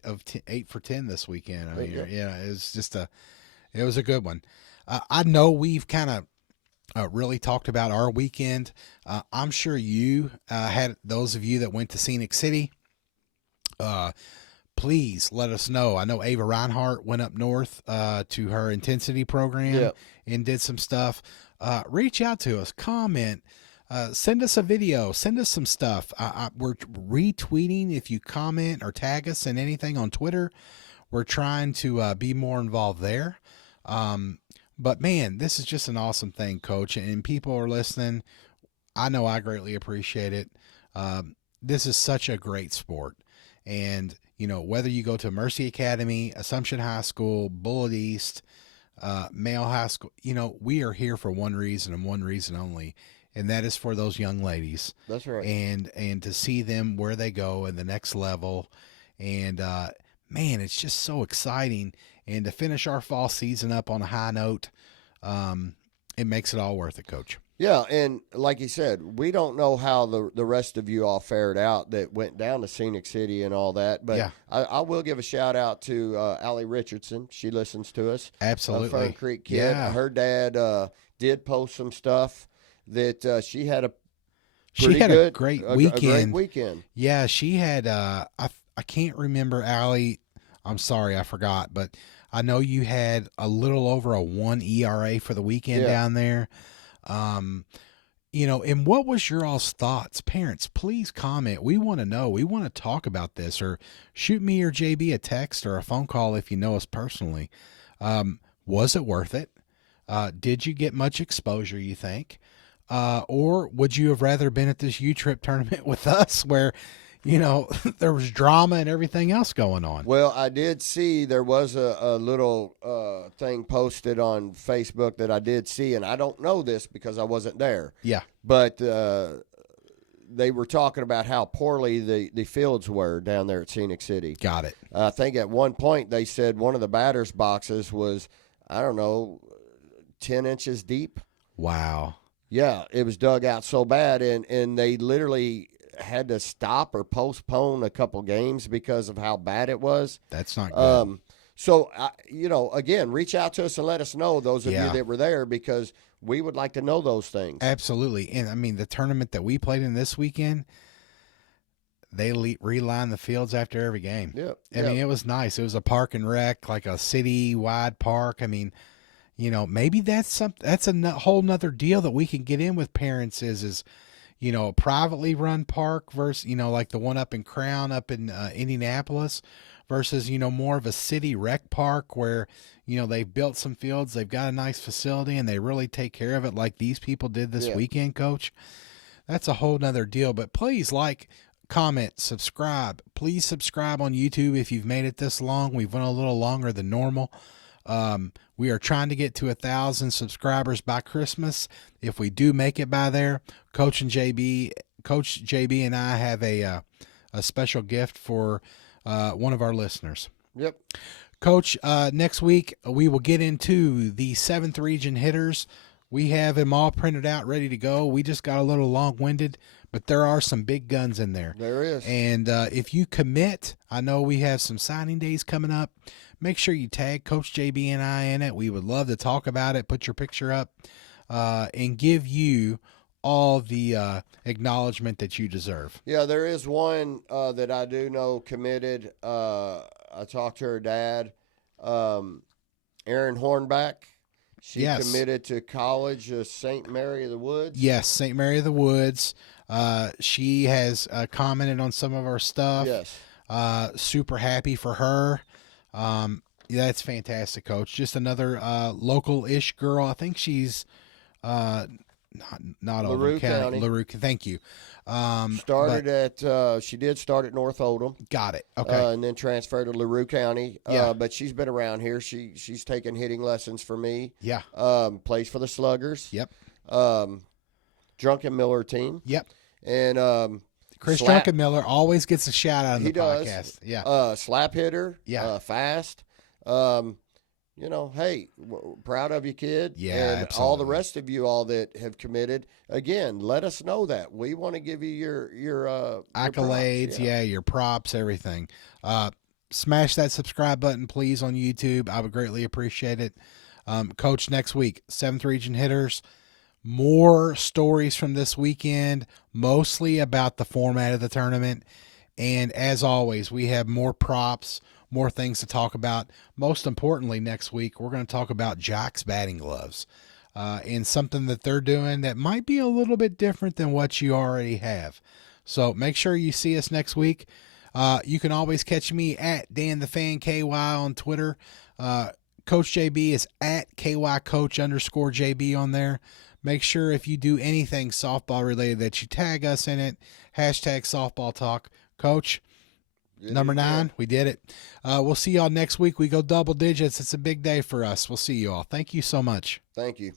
for 10 this weekend. I mean, it was a good one. I know we've kind of really talked about our weekend. I'm sure you had those of you that went to Scenic City. Please let us know. I know Ava Reinhardt went up north to her intensity program and did some stuff. Reach out to us, comment, send us a video, send us some stuff. We're retweeting if you comment or tag us in anything on Twitter. We're trying to be more involved there. But man, this is just an awesome thing, Coach, and people are listening. I know I greatly appreciate it. This is such a great sport. And, whether you go to Mercy Academy, Assumption High School, Bullitt East, Male High School, we are here for one reason and one reason only, and that is for those young ladies. That's right. And to see them where they go in the next level. And, man, it's just so exciting. And to finish our fall season up on a high note, it makes it all worth it, Coach. Yeah, and like you said, we don't know how the rest of you all fared out that went down to Scenic City and all that. But I will give a shout-out to Allie Richardson. She listens to us. Absolutely. Fern Creek kid. Yeah. Her dad did post some stuff that she had a great weekend. A great weekend. Yeah, she had I can't remember, Allie. I'm sorry, I forgot, but I know you had a little over a 1 ERA for the weekend down there. And what was your all's thoughts? Parents, please comment. We want to know. We want to talk about this, or shoot me or JB a text or a phone call if you know us personally. Was it worth it? Did you get much exposure, you think? Or would you have rather been at this U-Trip tournament with us where, there was drama and everything else going on. Well, I did see there was a little thing posted on Facebook that I did see, and I don't know this because I wasn't there. Yeah. But they were talking about how poorly the fields were down there at Scenic City. Got it. I think at one point they said one of the batters' boxes was, I don't know, 10 inches deep. Wow. Yeah, it was dug out so bad, and they literally had to stop or postpone a couple games because of how bad it was. That's not good. So, again, reach out to us and let us know, those of Yeah. you that were there, because we would like to know those things. Absolutely. And, I mean, the tournament that we played in this weekend, they relined the fields after every game. Yeah. I mean, it was nice. It was a park and rec, like a city-wide park. I mean, maybe that's a whole nother deal that we can get in with parents is a privately run park versus, like the one up in Crown up in Indianapolis versus, more of a city rec park where, they've built some fields, they've got a nice facility, and they really take care of it like these people did this weekend, Coach. That's a whole nother deal. But please comment, subscribe. Please subscribe on YouTube if you've made it this long. We've went a little longer than normal. We are trying to get to 1,000 subscribers by Christmas. If we do make it by there, Coach JB and I have a special gift for one of our listeners. Yep. Coach, next week we will get into the 7th region hitters. We have them all printed out, ready to go. We just got a little long-winded, but there are some big guns in there. There is. And if you commit, I know we have some signing days coming up. Make sure you tag Coach JB and I in it. We would love to talk about it, put your picture up, and give you all the acknowledgement that you deserve. Yeah, there is one that I do know committed. I talked to her dad, Erin Hornback. She committed to college, St. Mary of the Woods. Yes, St. Mary of the Woods. She has commented on some of our stuff. Yes. Super happy for her. That's fantastic, Coach. Just another local-ish girl. I think she's not LaRue County. LaRue. Thank you. She did start at North Oldham. Got it. Okay. And then transferred to LaRue County. Yeah. But she's been around here. She's taken hitting lessons for me. Yeah. Plays for the Sluggers. Yep. Drunken Miller team. Yep. And Chris Drunkenmiller always gets a shout out in the podcast. Yeah. Slap hitter. Yeah. Fast. Hey, proud of you, kid. Yeah, and absolutely. all the rest of you all that have committed, again, let us know that. We want to give you your accolades, your props, everything. Smash that subscribe button, please, on YouTube. I would greatly appreciate it. Coach, next week, 7th region hitters. More stories from this weekend, mostly about the format of the tournament. And as always, we have more props, more things to talk about. Most importantly, next week, we're going to talk about Jock's batting gloves and something that they're doing that might be a little bit different than what you already have. So make sure you see us next week. You can always catch me at DanTheFanKY on Twitter. Coach JB is at KYCoach_JB on there. Make sure if you do anything softball related that you tag us in it. Hashtag softball talk. Coach, number 9, we did it. We'll see y'all next week. We go double digits. It's a big day for us. We'll see you all. Thank you so much. Thank you.